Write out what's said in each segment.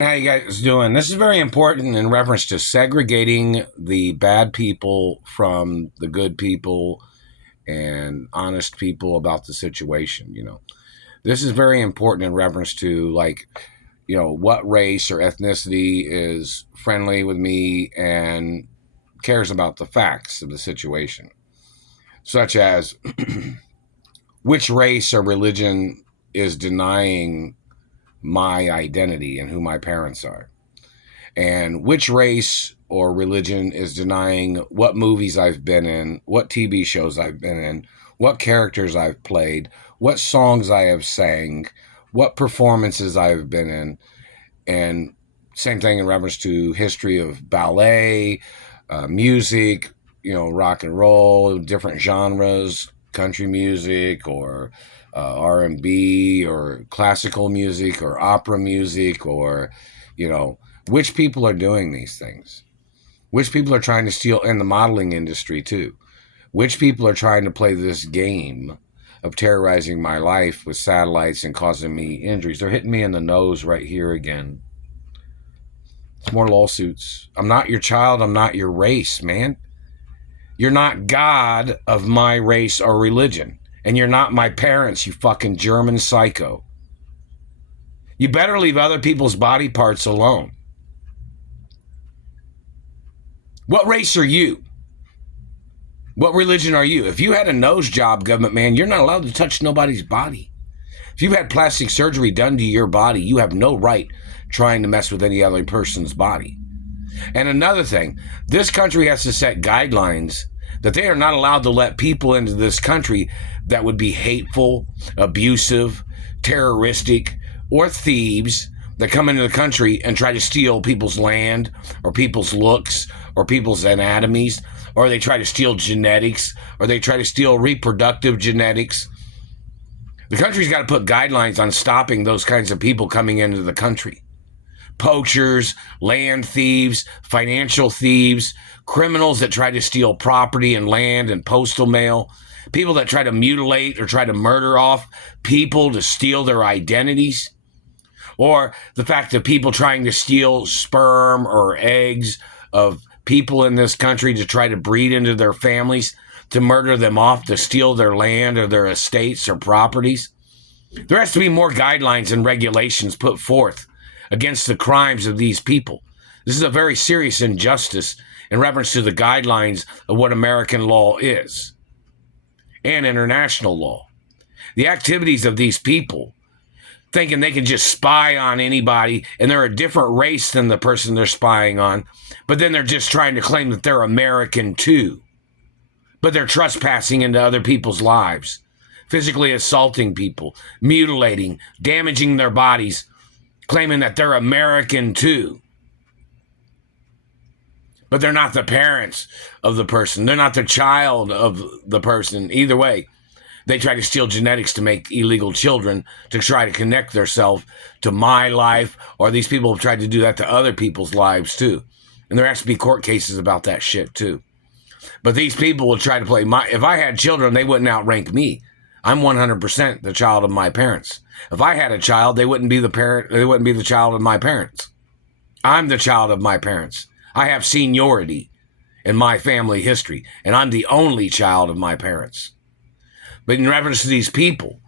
How you guys doing? This is very important in reference to segregating the bad people from the good people and honest people about the situation. This is very important in reference to what race or ethnicity is friendly with me and cares about the facts of the situation, such as which race or religion is denying my identity and who my parents are, and which race or religion is denying what movies I've been in, what TV shows I've been in, what characters I've played, what songs I have sang, what performances I've been in, and same thing in reference to history of ballet, music, rock and roll, different genres, country music or R&B or classical music or opera music, or which people are doing these things, which people are trying to steal in the modeling industry too, which people are trying to play this game of terrorizing my life with satellites and causing me injuries. They're hitting me in the nose right here again. It's more lawsuits. I'm not your child. I'm not your race, man. You're not God of my race or religion. And you're not my parents, you fucking German psycho. You better leave other people's body parts alone. What race are you? What religion are you? If you had a nose job, government man, you're not allowed to touch nobody's body. If you've had plastic surgery done to your body, you have no right trying to mess with any other person's body. And another thing, this country has to set guidelines that they are not allowed to let people into this country that would be hateful, abusive, terroristic, or thieves that come into the country and try to steal people's land or people's looks or people's anatomies, or they try to steal genetics, or they try to steal reproductive genetics. The country's got to put guidelines on stopping those kinds of people coming into the country. Poachers, land thieves, financial thieves, criminals that try to steal property and land and postal mail, people that try to mutilate or try to murder off people to steal their identities, or the fact that people trying to steal sperm or eggs of people in this country to try to breed into their families, to murder them off, to steal their land or their estates or properties. There has to be more guidelines and regulations put forth against the crimes of these people. This is a very serious injustice in reference to the guidelines of what American law is and international law. The activities of these people, thinking they can just spy on anybody and they're a different race than the person they're spying on, but then they're just trying to claim that they're American too. But they're trespassing into other people's lives, physically assaulting people, mutilating, damaging their bodies, claiming that they're American too. But they're not the parents of the person. They're not the child of the person. Either way, they try to steal genetics to make illegal children to try to connect themselves to my life, or these people have tried to do that to other people's lives too. And there has to be court cases about that shit too. But these people will try to play if I had children, they wouldn't outrank me. I'm 100% the child of my parents. If I had a child, they wouldn't be the child of my parents. I'm the child of my parents. I have seniority in my family history, and I'm the only child of my parents. But in reference to these people,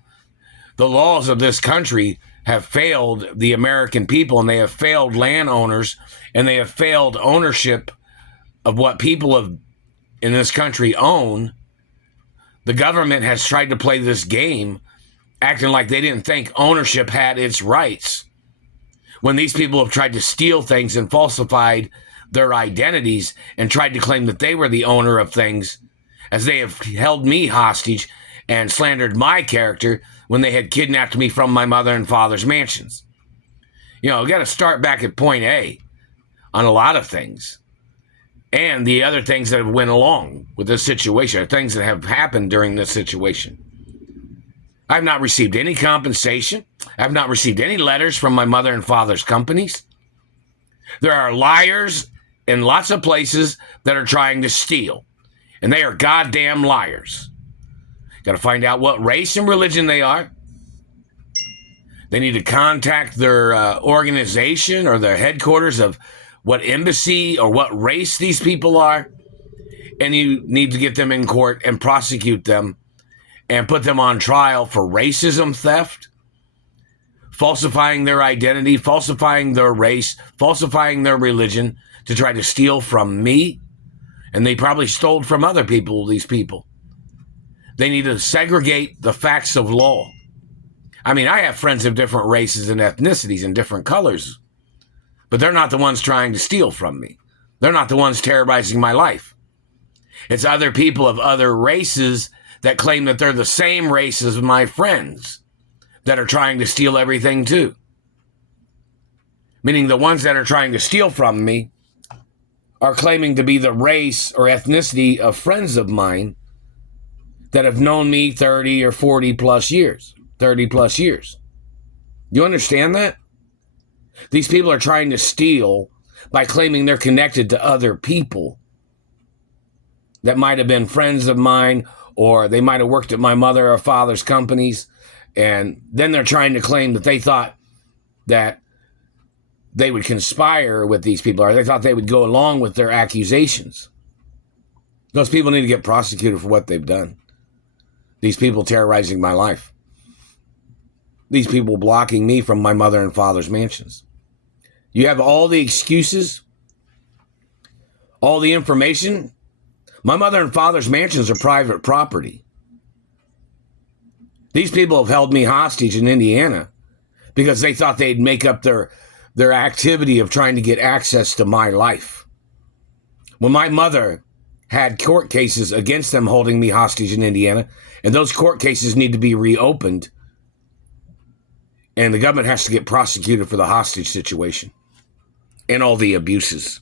the laws of this country have failed the American people, and they have failed landowners, and they have failed ownership of what people in this country own. The government has tried to play this game, acting like they didn't think ownership had its rights, when these people have tried to steal things and falsified their identities and tried to claim that they were the owner of things, as they have held me hostage and slandered my character when they had kidnapped me from my mother and father's mansions. We got to start back at point A on a lot of things. And the other things that have went along with this situation are things that have happened during this situation. I've not received any compensation. I've not received any letters from my mother and father's companies. There are liars in lots of places that are trying to steal, and they are goddamn liars. Got to find out what race and religion they are. They need to contact their organization or their headquarters of what embassy or what race these people are. And you need to get them in court and prosecute them and put them on trial for racism theft, falsifying their identity, falsifying their race, falsifying their religion to try to steal from me. And they probably stole from other people, these people. They need to segregate the facts of law. I mean, I have friends of different races and ethnicities and different colors, but they're not the ones trying to steal from me. They're not the ones terrorizing my life. It's other people of other races that claim that they're the same race as my friends that are trying to steal everything too. Meaning the ones that are trying to steal from me are claiming to be the race or ethnicity of friends of mine that have known me 30 or 40 plus years, 30 plus years. You understand that? These people are trying to steal by claiming they're connected to other people that might have been friends of mine, or they might have worked at my mother or father's companies, and then they're trying to claim that they thought that they would conspire with these people, or they thought they would go along with their accusations. Those people need to get prosecuted for what they've done. These people terrorizing my life. These people blocking me from my mother and father's mansions. You have all the excuses, all the information. My mother and father's mansions are private property. These people have held me hostage in Indiana because they thought they'd make up their activity of trying to get access to my life. When my mother had court cases against them holding me hostage in Indiana, and those court cases need to be reopened, and the government has to get prosecuted for the hostage situation and all the abuses.